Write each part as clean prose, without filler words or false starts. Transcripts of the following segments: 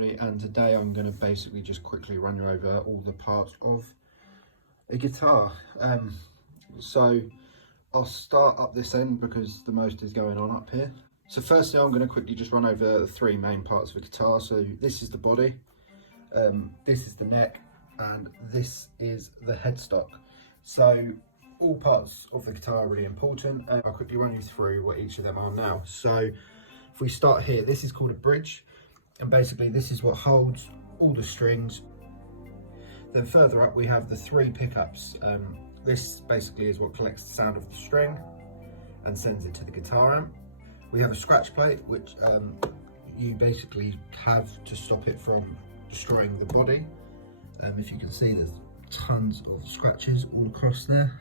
everybody, and today I'm going to basically just quickly run you over all the parts of a guitar. So I'll start up this end because the most is going on up here. So firstly I'm going to quickly just run over the three main parts of a guitar. So this is the body, this is the neck, and this is the headstock. So all parts of the guitar are really important, and I'll quickly run you through what each of them are now. So if we start here, this is called a bridge, and basically this is what holds all the strings. Then further up we have the three pickups. This basically is what collects the sound of the string and sends it to the guitar amp. We have a scratch plate, which you basically have to stop it from destroying the body. If you can see, there's tons of scratches all across there.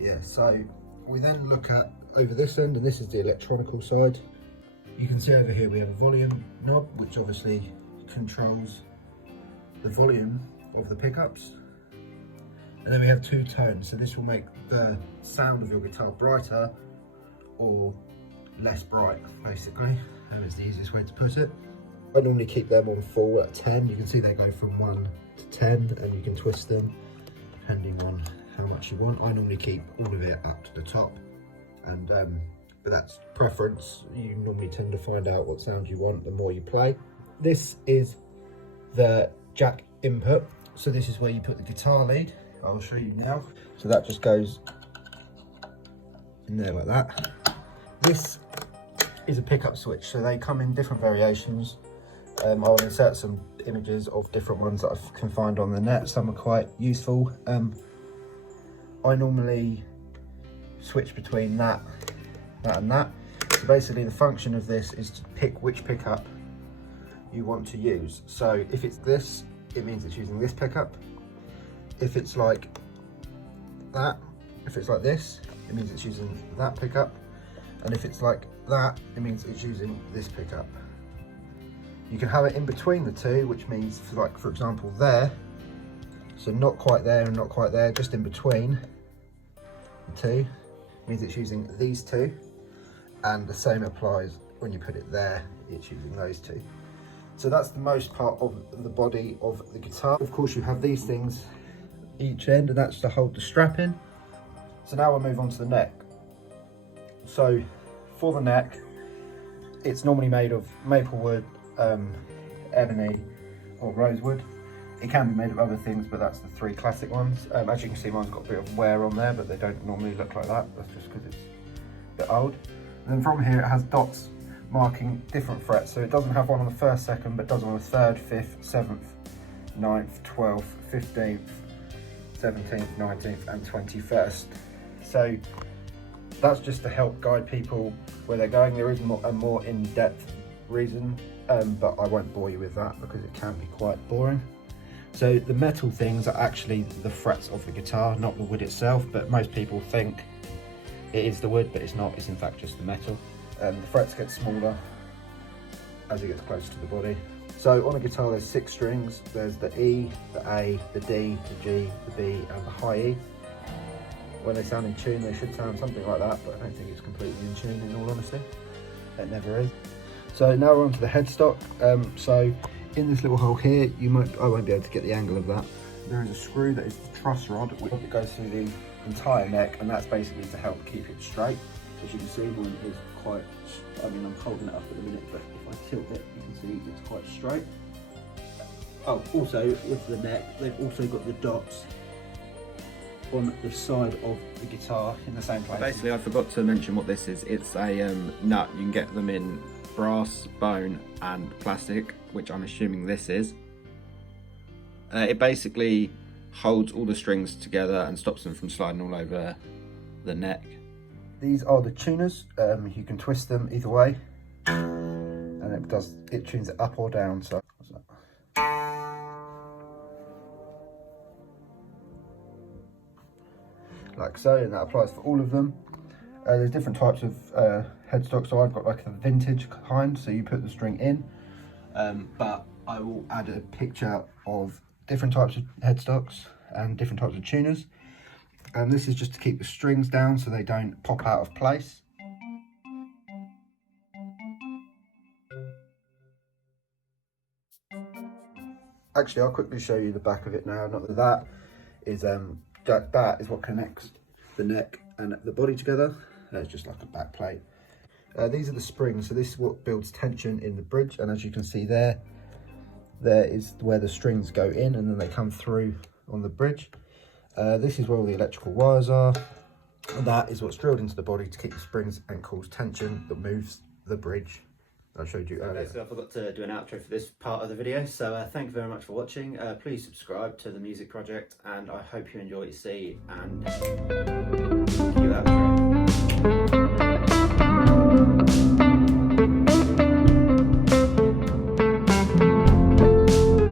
Yeah, so we then look at over this end, and this is the electronical side. You can see over here we have a volume knob, which obviously controls the volume of the pickups. And then we have two tones, so this will make the sound of your guitar brighter or less bright, basically. That is the easiest way to put it. I normally keep them on full at 10. You can see they go from 1 to 10, and you can twist them depending on how much you want. I normally keep all of it up to the top, and but that's preference. You normally tend to find out what sound you want the more you play. This is the jack input, so this is where you put the guitar lead. I'll show you now. So that just goes in there like that. This is a pickup switch, so they come in different variations. I'll insert some images of different ones that I can find on the net. Some are quite useful. I normally switch between that and that. So basically the function of this is to pick which pickup you want to use. So if it's this, it means it's using this pickup. If it's like that, if it's like this, it means it's using that pickup. And if it's like that, it means it's using this pickup. You can have it in between the two, which means for example there, so not quite there and not quite there, just in between the two, means it's using these two. And the same applies when you put it there, it's using those two. So that's the most part of the body of the guitar. Of course you have these things each end, and that's to hold the strap in. So now we'll move on to the neck. So for the neck, it's normally made of maple wood, ebony or rosewood. It can be made of other things, but that's the three classic ones. As you can see, mine's got a bit of wear on there, but they don't normally look like that. That's just because it's a bit old. And then from here it has dots marking different frets. So it doesn't have one on the 1st, 2nd, but does on the 3rd, 5th, 7th, 9th, 12th, 15th, 17th, 19th and 21st. So that's just to help guide people where they're going. There is a more in-depth reason, but I won't bore you with that because it can be quite boring. So the metal things are actually the frets of the guitar, not the wood itself, but most people think it is the wood, but it's not. It's in fact just the metal. The frets get smaller as it gets closer to the body. So on a guitar there's 6 strings. There's the E, the A, the D, the G, the B and the high E. When they sound in tune they should sound something like that, but I don't think it's completely in tune in all honesty. It never is. So now we're on to the headstock. So in this little hole here, I won't be able to get the angle of that. There is a screw that is the truss rod, which goes through the entire neck, and that's basically to help keep it straight. As you can see, one is quite, I'm holding it up at the minute, but if I tilt it, you can see it's quite straight. Oh, also with the neck, they've also got the dots on the side of the guitar in the same place. Basically, I forgot to mention what this is. It's a nut. You can get them in brass, bone and plastic, which I'm assuming this is. It basically holds all the strings together and stops them from sliding all over the neck. These are the tuners. You can twist them either way, and it tunes it up or down. So like so, and that applies for all of them. There's different types of headstock, so I've got like the vintage kind, so you put the string in, but I will add a picture of different types of headstocks and different types of tuners. And this is just to keep the strings down so they don't pop out of place. Actually, I'll quickly show you the back of it now. Not that that is that is what connects the neck and the body together. It's just like a back plate. These are the springs, so this is what builds tension in the bridge, and as you can see there is where the strings go in and then they come through on the bridge. This is where all the electrical wires are, and that is what's drilled into the body to keep the springs and cause tension that moves the bridge I showed you earlier. Okay, so I forgot to do an outro for this part of the video, so thank you very much for watching. Please subscribe to the music project, and I hope you enjoy what you see, and cue outro.